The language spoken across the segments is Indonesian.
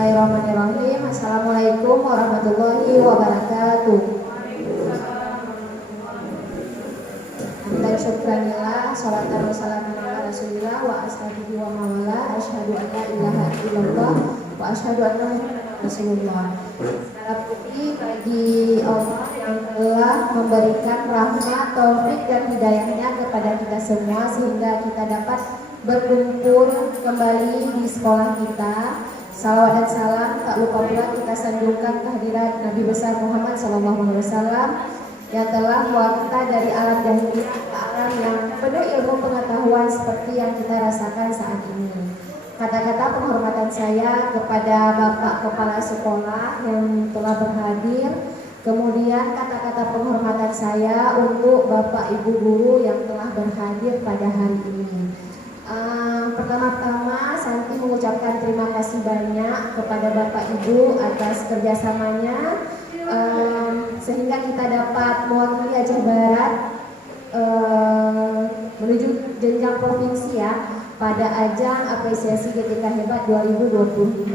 Bismillahirrahmanirrahim. Assalamualaikum warahmatullahi wabarakatuh. Hamdan syukranillah, sholatan wa salamun ala rasulillah wa ashabihi wa mawala. Asyhadu an la ilaha illallah wa asyhadu anna muhammadan rasulullah. Salam puji bagi Allah yang telah memberikan rahmat, taufik dan hidayahnya kepada kita semua sehingga kita dapat berkumpul kembali di sekolah kita. Salawat dan salam tak lupa pula kita sandungkan kehadiran Nabi besar Muhammad SAW yang telah membawa kita dari alam jahiliyah ke alam yang penuh ilmu pengetahuan seperti yang kita rasakan saat ini. Kata-kata penghormatan saya kepada Bapak Kepala Sekolah yang telah berhadir, kemudian kata-kata penghormatan saya untuk Bapak Ibu Guru yang telah berhadir pada hari ini. Pertama-tama Santi mengucapkan terima kasih banyak kepada Bapak Ibu atas kerjasamanya sehingga kita dapat mewakili Aceh Barat menuju jenjang provinsi ya pada ajang apresiasi GTK Hebat 2025.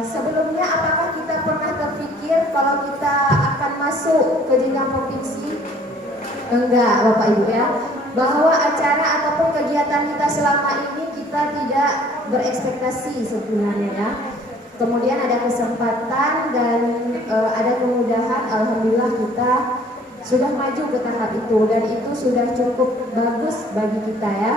Sebelumnya apakah kita pernah terpikir kalau kita akan masuk ke jenjang provinsi? Enggak Bapak Ibu ya, bahwa acara ataupun kegiatan kita selama ini kita tidak berekspektasi sebenarnya ya. Kemudian ada kesempatan dan ada kemudahan, alhamdulillah kita sudah maju ke tahap itu dan itu sudah cukup bagus bagi kita ya.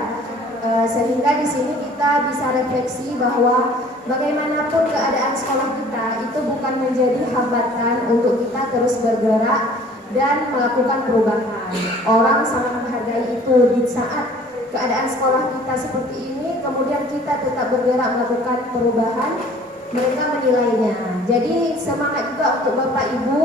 Sehingga di sini kita bisa refleksi bahwa bagaimanapun keadaan sekolah kita itu bukan menjadi hambatan untuk kita terus bergerak dan melakukan perubahan. Orang sangat menghargai itu di saat keadaan sekolah kita seperti ini, kemudian kita tetap bergerak melakukan perubahan, mereka menilainya. Jadi semangat juga untuk Bapak Ibu,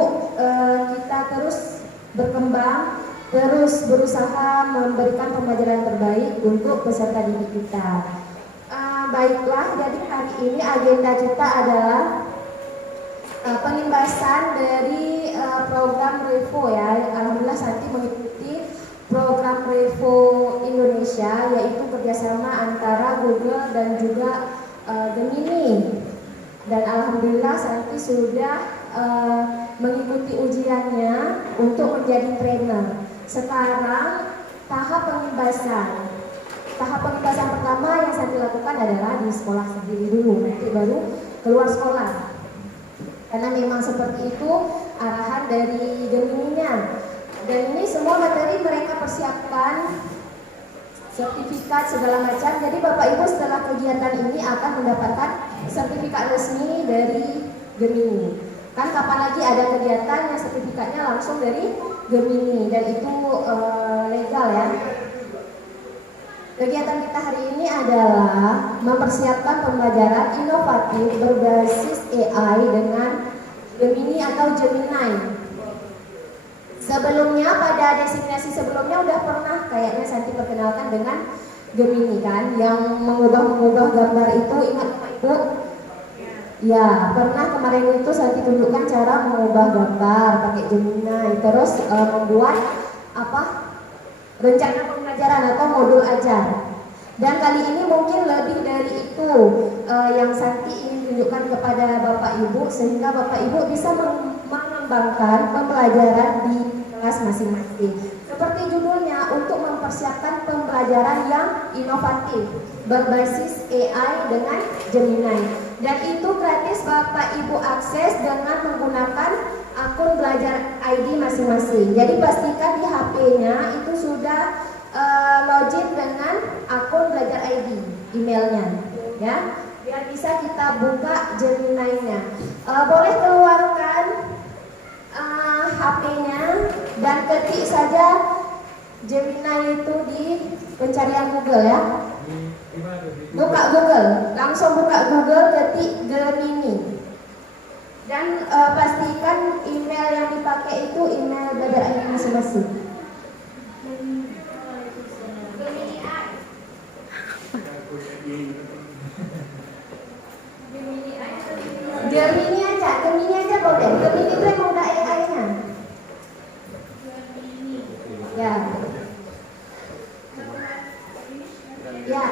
kita terus berkembang, terus berusaha memberikan pembelajaran terbaik untuk peserta didik kita. Baiklah, jadi hari ini agenda kita adalah penimbasan dari program Revo ya. Alhamdulillah Santi mengikuti program Revo Indonesia, yaitu kerjasama antara Google dan juga Gemini. Dan alhamdulillah Santi sudah mengikuti ujiannya untuk menjadi trainer. Sekarang tahap penimbasan. Tahap penimbasan pertama yang Santi lakukan adalah di sekolah sendiri dulu, nanti baru keluar sekolah. Karena memang seperti itu arahan dari Gemini-nya. Dan ini semua materi mereka persiapkan, sertifikat segala macam. Jadi Bapak Ibu setelah kegiatan ini akan mendapatkan sertifikat resmi dari Gemini. Kan kapan lagi ada kegiatan yang sertifikatnya langsung dari Gemini dan itu legal ya. Kegiatan kita hari ini adalah mempersiapkan pembelajaran inovatif berbasis AI dengan Gemini atau Gemini. Sebelumnya pada designasi sebelumnya udah pernah kayaknya Santi perkenalkan dengan Gemini kan, yang mengubah gambar itu, ingat Ibu? Ya, pernah kemarin itu Santi tunjukkan cara mengubah gambar pakai Gemini, terus membuat rencana pembelajaran atau modul ajar. Dan kali ini mungkin lebih dari itu yang Santi ingin tunjukkan kepada Bapak Ibu sehingga Bapak Ibu bisa mengembangkan pembelajaran di kelas masing-masing. Seperti judulnya, untuk mempersiapkan pembelajaran yang inovatif berbasis AI dengan Gemini. Dan itu gratis Bapak Ibu akses dengan menggunakan akun belajar ID masing-masing. Jadi pastikan di HP-nya itu sudah login dengan akun belajar ID, emailnya, ya, biar bisa kita buka Gemini-nya. Boleh keluarkan HP-nya dan ketik saja Gemini itu di pencarian Google ya. Buka Google, langsung buka Google, ketik Gemini. Dan pastikan email yang dipakai itu email belajar ID masing-masing. Gemini aja boleh. Gemini itu emang udah AI-nya. Ya. Ya.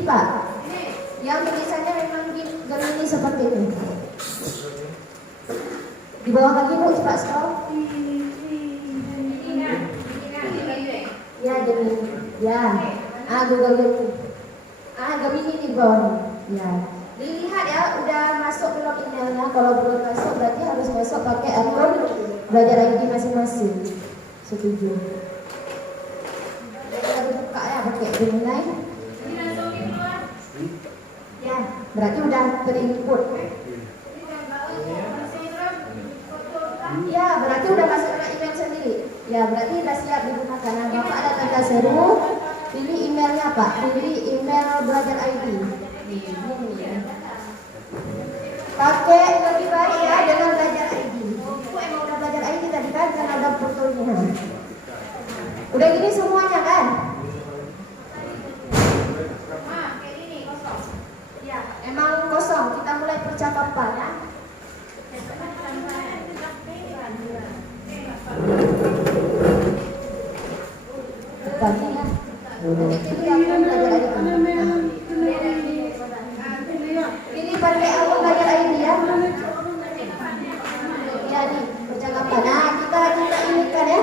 Ini Pak, yang tulisannya memang Gemini seperti ini. Di bawah kaki Bu, coba scroll. Ya, Gemini. Ya. Google Gemini. Gemini di bawah. Ya. Dilihat ya, udah masuk belum emailnya. Kalau belum masuk berarti harus masuk pakai akun Belajar ID masing-masing. Setuju. Kita buka ya pakai Gemini. Ya, berarti udah terinput. Ya, berarti udah masuk ke email sendiri. Ya, berarti udah siap digunakan. Nah, Bapak ada tanda seru. Pilih emailnya Pak. Pilih email Belajar ID. Pakai lebih baik ya dengan Belajar ID. Emang udah Belajar ID tadi kan, karena ada fotonya. Udah gini semuanya kan? Kayak gini kosong. Ya, emang kosong. Kita mulai percakapan ya. Tadi ya. Ini pakai akun Belajar ID ya. Ya nih percakapan. Nah kita ini kan ya.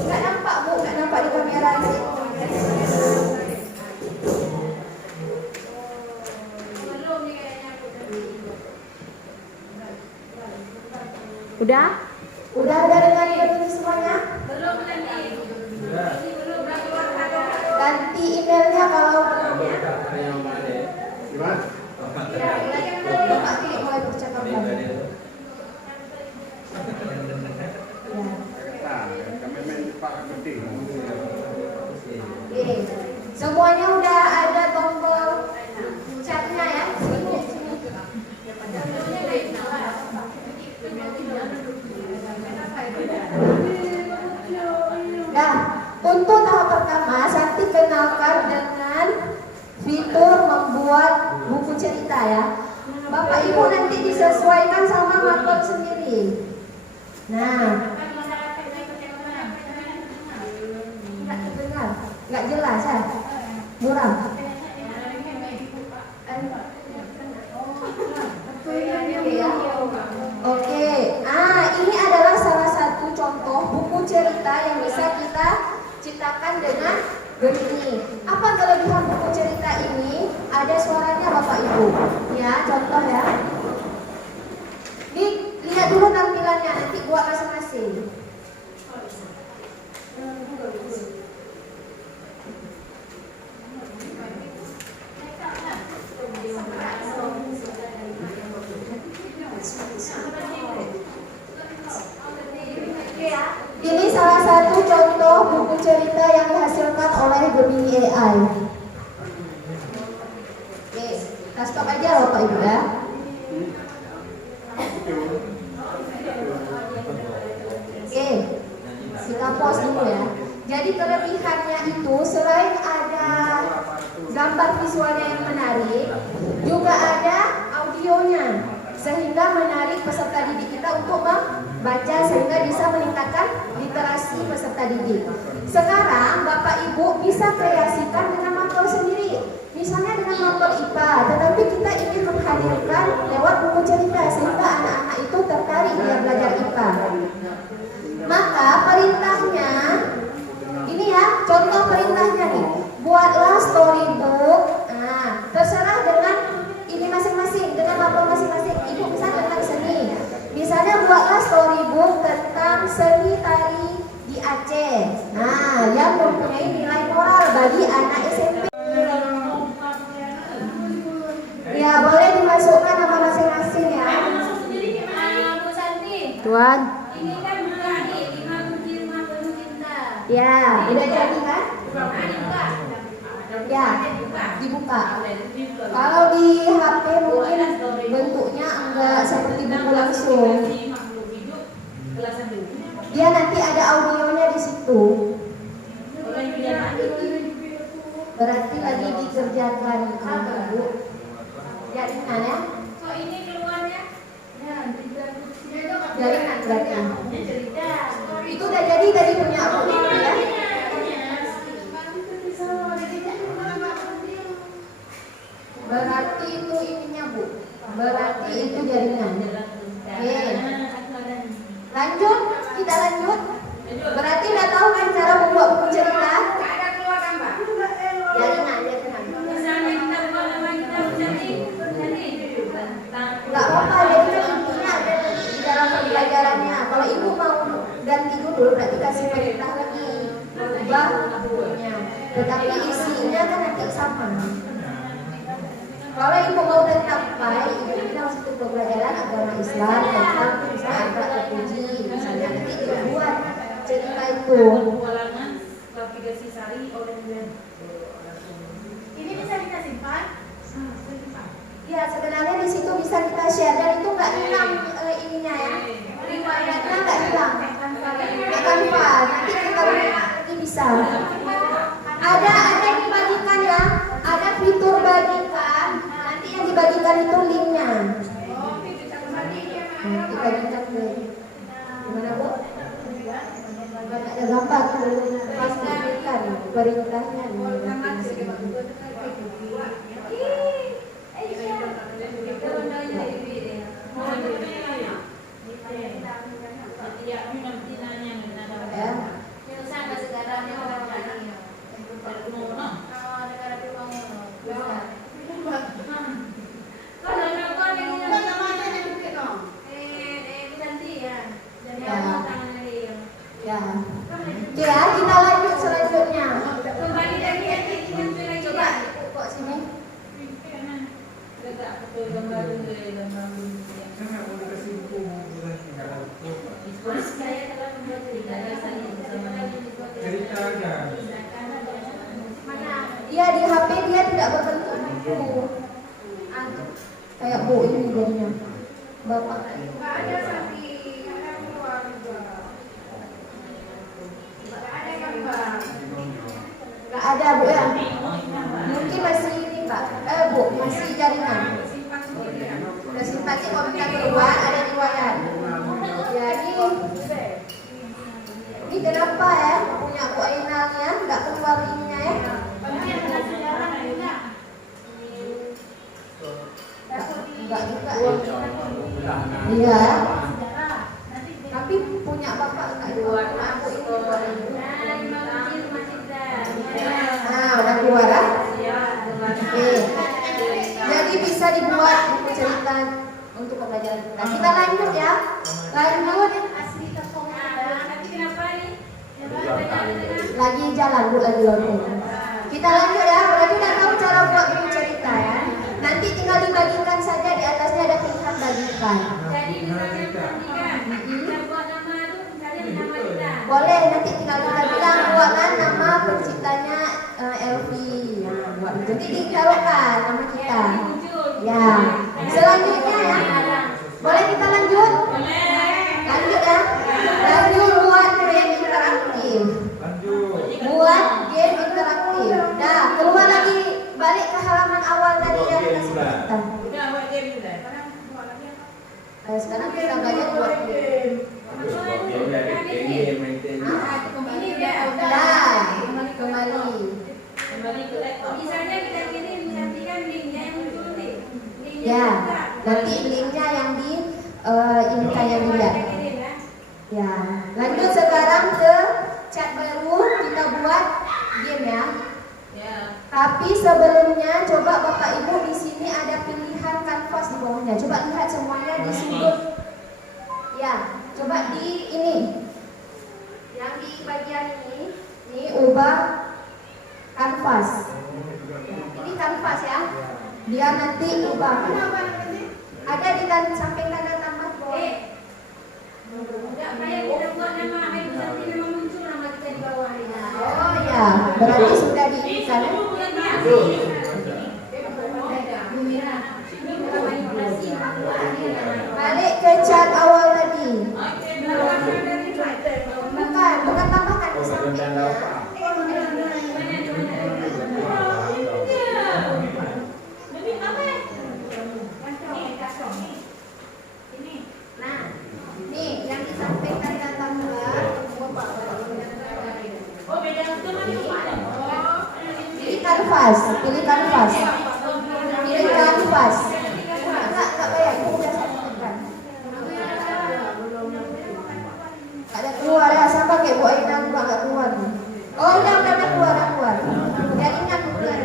Nggak nampak di kamera ini. Udah? Udah ada dengan ini semuanya? Belum nanti. Ganti emailnya kalau belum ya. Gimana? Ya, Bapak mulai percakapan. Semuanya udah ada tombol chatnya ya. Nah, untuk tahap pertama, Santi kenalkan dengan fitur membuat buku cerita ya. Bapak Ibu nanti disesuaikan sama mapel sendiri. Nah, nggak jelas ya, muram. Oke, ini adalah salah satu contoh buku cerita yang bisa kita ciptakan dengan Gemini. Apa kelebihan buku cerita ini? Ada suaranya Bapak Ibu. Ya, contoh ya. Nih, lihat dulu tampilannya, nanti buat masing-masing. Ini salah satu contoh buku cerita yang dihasilkan oleh Gemini AI. Oke, kita stop aja Bapak Ibu ya. Oke, kita pause dulu ya. Jadi kelebihannya itu selain ada gambar visualnya yang menarik, juga ada audionya, sehingga menarik peserta didik kita untuk membaca sehingga bisa meningkatkan literasi peserta didik. Sekarang Bapak Ibu bisa kreasikan dengan mapel sendiri, misalnya dengan mapel IPA, tetapi kita ingin menghadirkan lewat buku cerita sehingga anak-anak itu tertarik dia belajar IPA. Maka perintahnya ini ya, contoh perintahnya nih, buatlah storybook. Terserah dengan ini masing-masing, dengan mapel masing-masing. Ibu bisa tentang seni, misalnya buatlah storybook tentang seni tari di Aceh. Yang mempunyai nilai moral bagi anak SMP. Ya, boleh dimasukkan nama masing-masing ya. Bu Santi. Tuan. Ini kan buka nih, 5 kunci rumah penuh cinta. Ya, udah jadi kan? Ya, dibuka. Kalau di HP mungkin bentuknya enggak seperti buku langsung. Dia nanti ada audionya di situ. Berarti lagi dikerjakan Bu. Jaringan ya? Kok ini keluarnya? Jaringan berarti. Itu udah jadi tadi punya Bu itu ya? Berarti itu ininya Bu. Berarti itu jaringan. Oke. Lanjut, kita lanjut. Berarti udah tahu kan cara membuat buku cerita? Ada keluar kan, Mbak? Jaringan. Misalnya kita buat nama kita jadi. Enggak apa-apa, jadi kan intinya ada di dalam pembelajarannya. Kalau Ibu mau ganti dulu, berarti kasih perintah lagi. Ubah bukunya. Tetapi isinya kan nanti sama. Kalau Ibu mau tentang Ibu bilang satu pembelajaran agama Islam tentang misalnya akhlak terpuji, misalnya nanti dibuat cerita itu. Ini bisa kita simpan? Ya sebenarnya di situ bisa kita share dan itu nggak hilang ininya ya, riwayatnya nggak hilang. Nggak tanpa nanti kita nanti bisa. Ada dibagikan ya, ada fitur bagikan. Nanti yang dibagikan itu linknya. Nanti bagikan ke gimana Bu? Ada gambar tuh pasti berikan perintahnya ya, kita lanjut selanjutnya. Kembali lagi Coba kok sini. Saya telah membuat cerita Iya di HP dia tidak berbentuk buku. Kayak Bu ini jadinya. Bapak. ada sapi, ada keluar juga. Ada gambar. Nggak ada Bu ya? Mungkin masih ini Pak. Bu masih jaringan. Simpan sendiri ya. Udah simpan di komputer keluar ada riwayat. Jadi ini kenapa ya punya Bu Ainalnya nggak keluar ininya ya? Enggak juga. Iya. Tapi punya Bapak enggak keluar. Aku ini udah keluar ah? Oke. Jadi bisa dibuat buku cerita untuk pembelajaran kita. Kita lanjut ya. Lanjut. Lagi jalan Bu, lagi loading. Kita lanjut ya. Berarti udah tahu cara buat buku cerita ya. Nanti tinggal dibagikan saja, di atasnya ada pilihan bagikan. Jadi misalnya perhatikan, kita buat nama itu misalnya nama kita. Boleh, nanti tinggal kita bilang buatkan nama penciptanya Elvi. Nah, buat nanti ditaruhkan nama kita. Ya. Selanjutnya ya. Boleh kita lanjut? Lanjut ya. Lanjut buat game interaktif. Buat game interaktif. Nah, keluar lagi, balik ke halaman awal tadi yang kita sebutkan. Udah buat game sudah. Sekarang kita belajar buat game. Kembali. Misalnya kita kirim, misalkan linknya yang muncul nih. Ya, nanti linknya yang di inikan yang dilihat. Ya, lanjut sekarang ke chat baru, kita buat game ya. Tapi sebelumnya coba Bapak Ibu di sini ada pilihan kanvas di bawahnya. Coba lihat semuanya di sudut. Ya, coba di ini. Yang di bagian ini ubah kanvas. Ini kanvas ya. Dia nanti ubah. Ada di samping kanan tambah boleh. Enggak kayak kita buat nama, nanti nama muncul nama kita di bawah. Oh ya, berarti sudah diikat. Balik ke chat awal tadi. Bukan tambahkan di sampingnya. kanvas, pilih kanvas. Pilih kanvas. Enggak bayar, itu udah saya tekan. Ada keluar ya, sama kayak Bu Aina juga nggak keluar. Oh udah keluar. Jaringan keluar.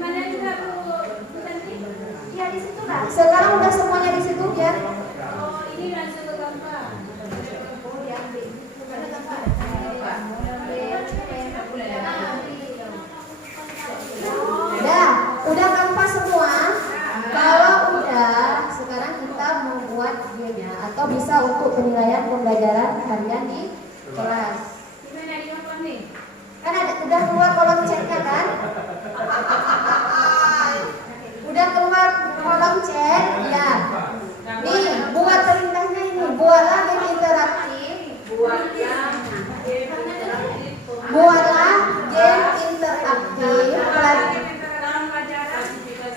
Mana juga Bu Tanti? Ya di situ lah. Sekarang udah semuanya di situ ya. Oh, ini langsung ke gambar. Udah kanvas semua. Kalau udah, sekarang kita membuat dianya atau bisa untuk penilaian pembelajaran harian di kelas. Gimana di apa nih? Kan udah keluar kolom chatnya kan? Udah keluar kolom chat, ya. Nih, buat perintahnya ini, buatlah game interaktif. Buatlah game interaktif.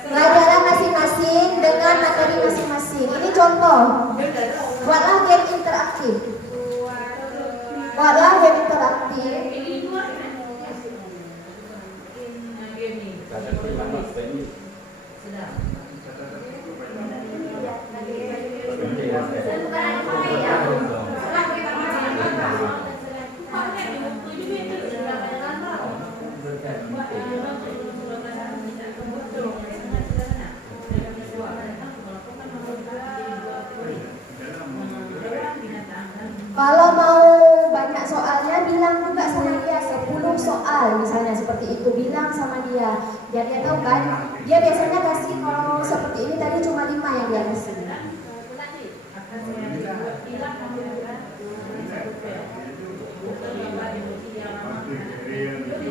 Pelajaran masing-masing dengan materi masing-masing. Ini contoh. Buatlah game interaktif. Buatlah game interaktif. Kalau mau banyak soalnya bilang juga sama dia 10 soal misalnya seperti itu, bilang sama dia biar dia tahu kan. Dia biasanya kasih kalau seperti ini tadi cuma 5 yang dia kasih.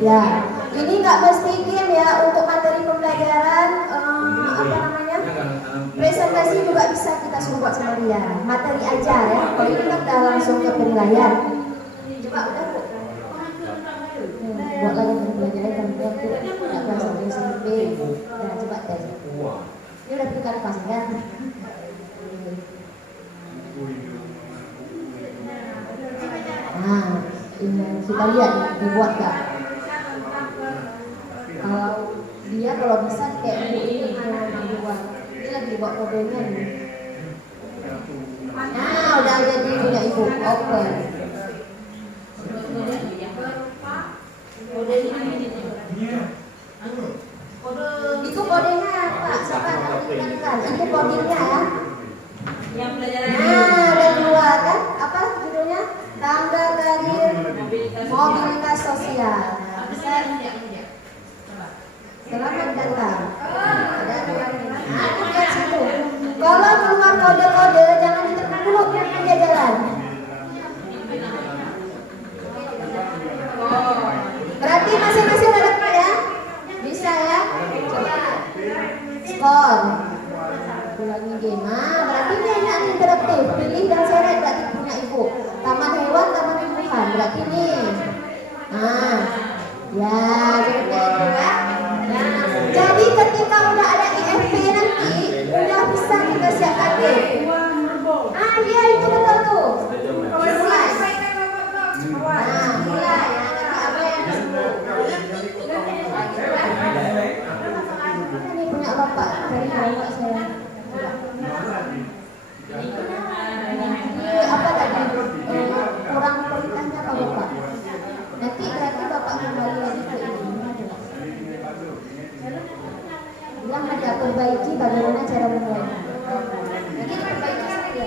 Ya, ini nggak mesti game ya, untuk materi pembelajaran apa namanya? Presentasi juga bisa kita suruh buat sama dia. Materi aja ya. Kalau ini kan udah langsung ke penilaian. Coba udah Bu. Buat lagi pembelajaran kan dia tuh nggak bahasa SMP. Nah, coba tes. Ini udah pilih kanvas kan? Nah, ini kita lihat dibuat nggak? Kalau bisa kayak ini dibuat. Ini lagi buat kodenya nih. Nah, udah jadi punya ibu. Open. Itu kodenya Pak, siapa kan? Itu kodenya ya. Nah, udah keluar kan? Apa judulnya? Tangga karir mobilitas sosial. Nah, bisa selamat datang. Ada ruangnya. Nah, lihat situ. Kalau keluar kode-kode jangan ditekan dulu, biarkan dia jalan. Berarti masing-masing udah dapat ya? Bisa ya? Coba. Skor. Ulangi game. Nah, berarti ini enak interaktif. Pilih dan seret berarti punya ibu. Taman hewan, taman tumbuhan. Berarti nih. Nah, ya seperti itu ya. Nah, jadi ketika udah ada IFP nanti, udah bisa kita siapkan game. Ah, iya itu betul tuh. Mulai. Nah, mulai. Apa yang disebut? Ini punya bapak. Cari bapak saya. Ini apa tadi? Kurang perintahnya Pak Bapak. Nanti berarti Bapak kembali lagi ke ini. Bilang ada perbaiki bagaimana cara memulai. Nanti diperbaiki saja.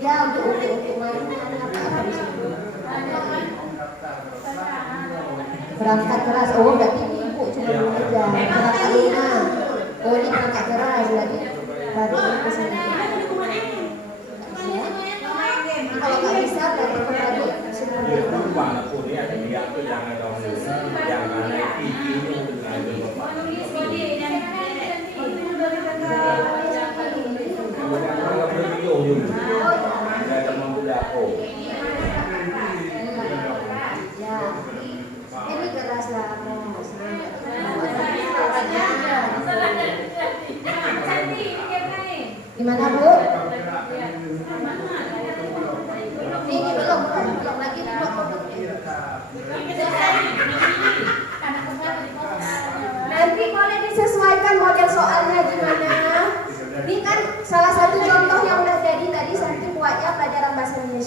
Ya untuk mainan apa harus berangkat keras. Oh berarti ini ibu cuma dulu aja. Berangkat Lina. Oh ini berangkat keras berarti baru ke sini. Kalau nggak bisa berarti kembali seperti itu. Ya, ini keras lah. Gimana Bu? Ini belum.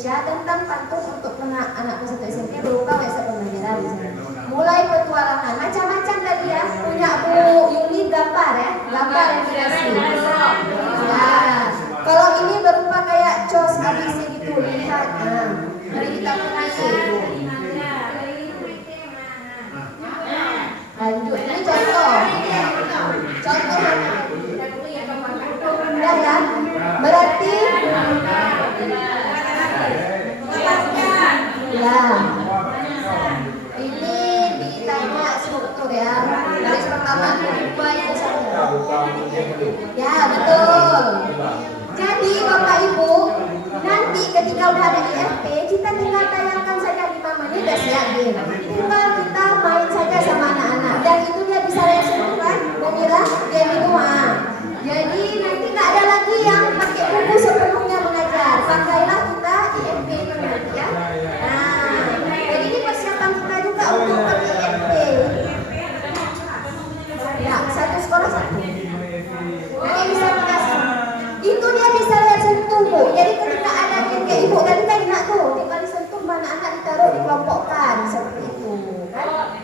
Indonesia tentang pantun untuk anak kelas 1 SMP berupa website pembelajaran. Mulai petualangan macam-macam tadi ya, punya Bu Yuli gambar ya, gambar yang dikasih. Ya, kalau ini berupa kayak cos ABC gitu, lihat. Nah, mari kita mulai. Lanjut, ini contoh. Contoh udah ya. Berarti ya. Ini ditanya struktur ya. Baris pertama kedua itu satu. Ya, betul. Jadi Bapak Ibu, nanti ketika udah ada IFP, kita tinggal tayangkan saja 5 menit dan siap game. Tinggal kita main saja sama anak-anak. Dan itu dia bisa langsung kan, Danila, dia minua. Jadi nanti nggak ada lagi yang pakai buku sepenuhnya mengajar. Pakailah kita IFP nanti ya. Nah, jadi ini persiapan kita juga untuk pakai IFP. Ya, satu sekolah satu. Nanti bisa dikasih. Itu dia bisa lihat sentuh Bu. Jadi ketika ada game kayak ibu tadi kan enak tuh, tinggal disentuh mana anak ditaruh dikelompokkan seperti itu. Kan?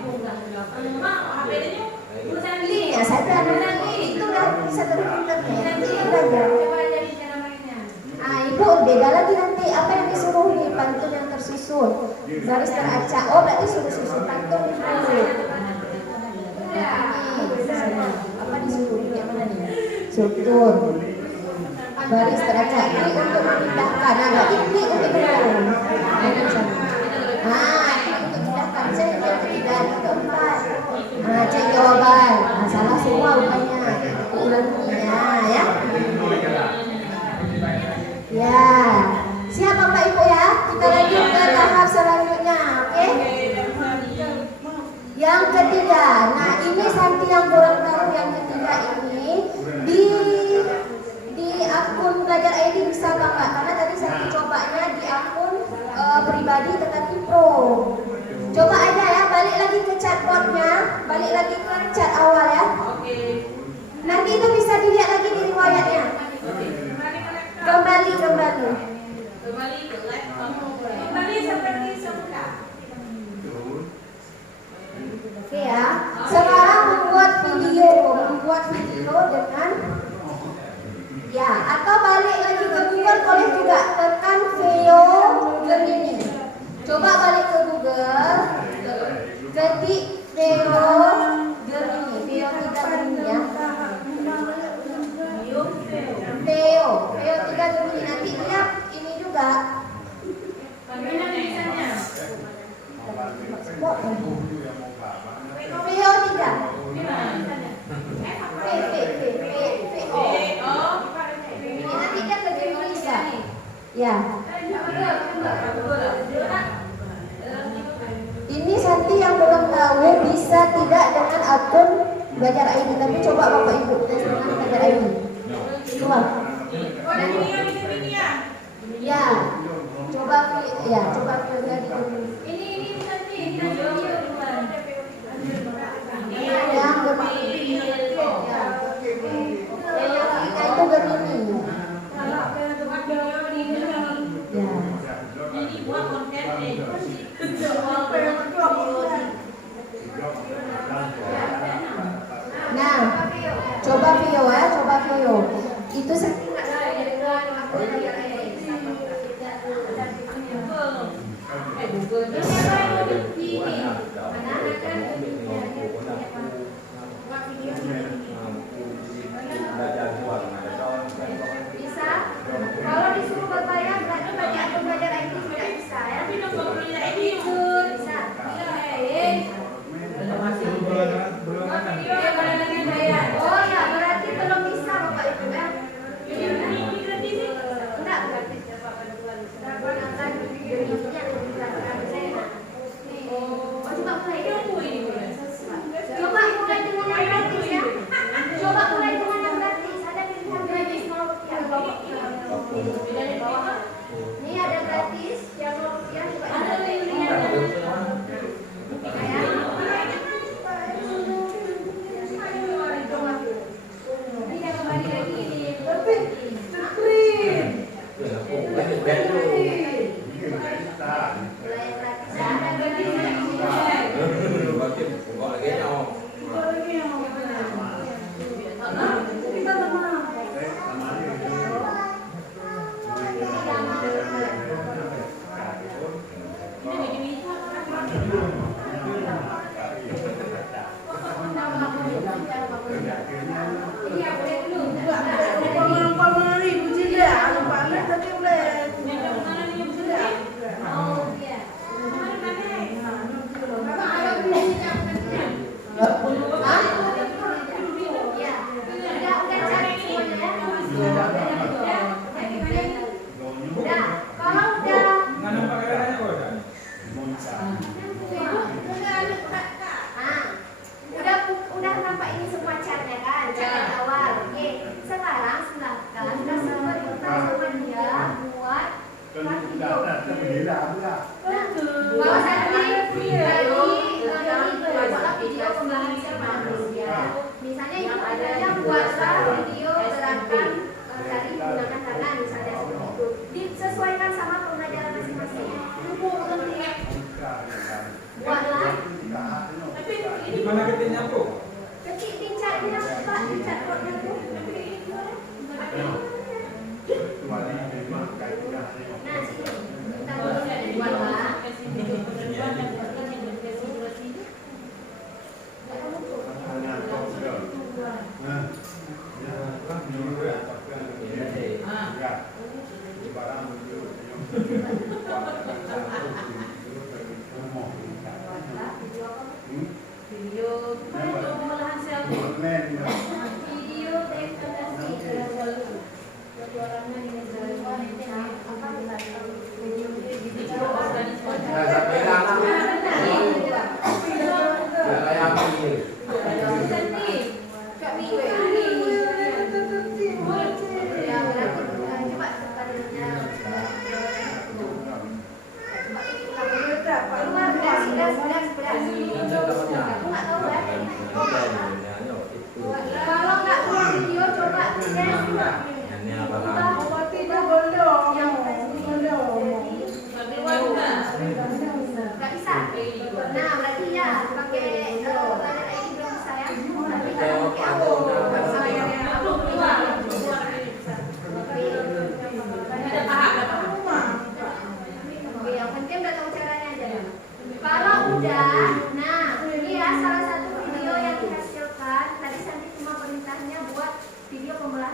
Ya saja nanti itu udah bisa terpinternya. Nanti belajar. Ah, ibu beda lagi nanti apa yang disuruh nih pantun yang tersusun, garis teracak. Oh berarti suruh susun pantun dulu. Apa disuruh yang mana nih? Struktur. Baris teracak ini untuk memindahkan. Nah, berarti ini untuk menurun. Ah, ini untuk memindahkan. Cek yang ketiga, yang keempat. Nah, cek jawaban. Nah, salah semua rupanya. Ulanginya ya. Ya. Siap Bapak Ibu ya? Kita lanjut ke tahap selanjutnya. Oke? Yang ketiga. Nah, ini Santi yang kurang tahu yang ketiga ini di akun Belajar ID bisa Bapak, karena tadi saya cobanya di akun pribadi tetapi pro. Coba aja ya, balik lagi ke chatbotnya, balik lagi ke chat awal ya. Nanti itu bisa dilihat lagi di riwayatnya. Kembali seperti semula. Oke ya. Sekarang membuat video dengan ya, atau balik lagi ke Google boleh juga, tekan Veo Gemini. Coba balik ke Google, ketik Veo Gemini, Veo 3 Gemini ya. Veo 3 Gemini, nanti lihat ini juga. Veo 3. Nanti dia ke Indonesia. Ya. Ini Santi yang belum tahu bisa tidak dengan akun Belajar ID, tapi coba Bapak Ibu tes dengan Belajar ID. Coba. Ya. Coba lagi. Ini Santi. Yang Gemini. Itu Gemini. Ya. Jadi buat konten Nah, coba video. Itu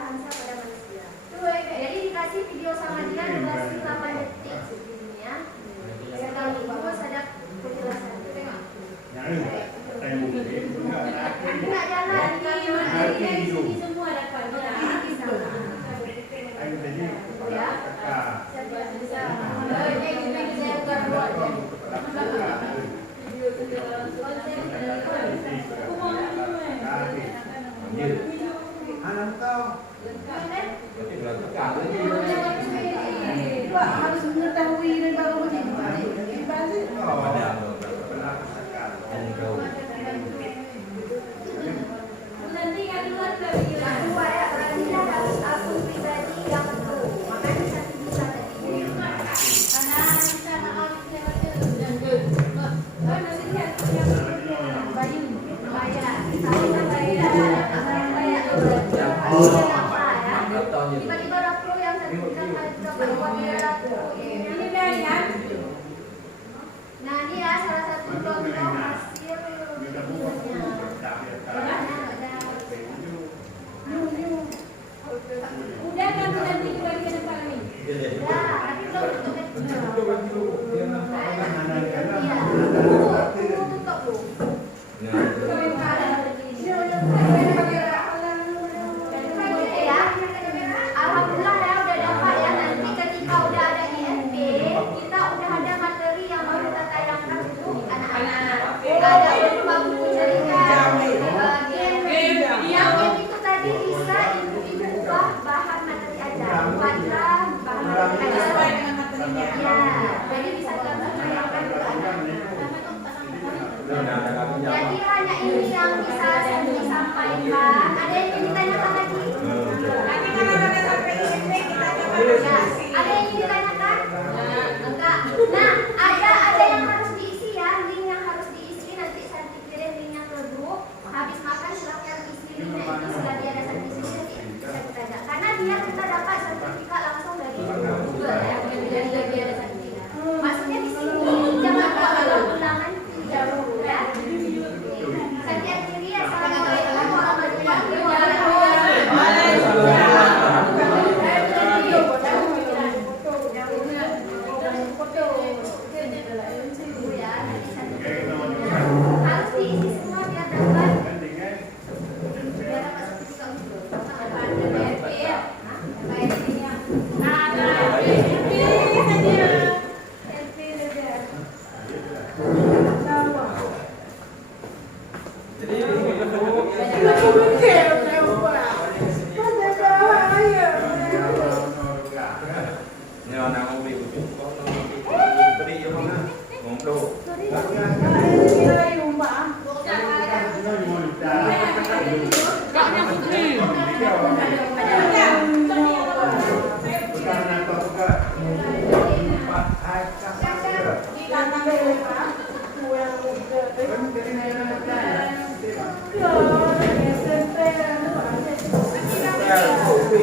Hansa pada manusia. Jadi dikasih video sama dia durasi 8 detik segini ya. Setelah itu ada penjelasan. Tengok. Enggak jalan di sini semua dapat. Ya. Harus mengetahui dan baru begini. Nanti kan luar lagi. Kedua ya, berarti harus akun pribadi yang penuh. Makanya bisa tadi. Karena bisa nak lewat dan nanti lihat yang bayu bayar. Kita bayar. Tiba-tiba ada pro yang satu bilang dapat buat dia laku. Ini dari kan? Nah ini ya salah satu contoh hasil videonya. Udah kan nanti dibagikan apa ini? Ya, tapi belum tutup. Iya, tutup lu. Alhamdulillah ya udah dapat ya. Nanti ketika udah ada ISP, kita udah ada materi yang mau kita tayangkan untuk anak-anak. Ada berupa buku cerita, game yang itu tadi bisa ibu ubah bahan materi aja, buatlah bahan materi aja. Ya, jadi bisa kita tayangkan ke anak-anak. Jadi hanya ini yang bisa saya sampaikan. Ada yang ingin ditanyakan lagi? Nanti kalau ada sampai SMP kita coba Ya, diskusi. ada yang ingin ditanyakan? Enggak. Nah, ada yang harus diisi ya, link yang harus diisi nanti saya kirim linknya ke grup. Habis makan silahkan isi linknya itu selagi ada sertifikatnya nanti bisa kita lihat. Karena dia kita dapat sertifikat langsung dari Google ya, dari ada sertifikat. Maksudnya di sini jangan kalau ulangan jauh ya. Sekian diri ya, assalamualaikum warahmatullahi wabarakatuh. Harus diisi semua biar dapat sertifikat Kopi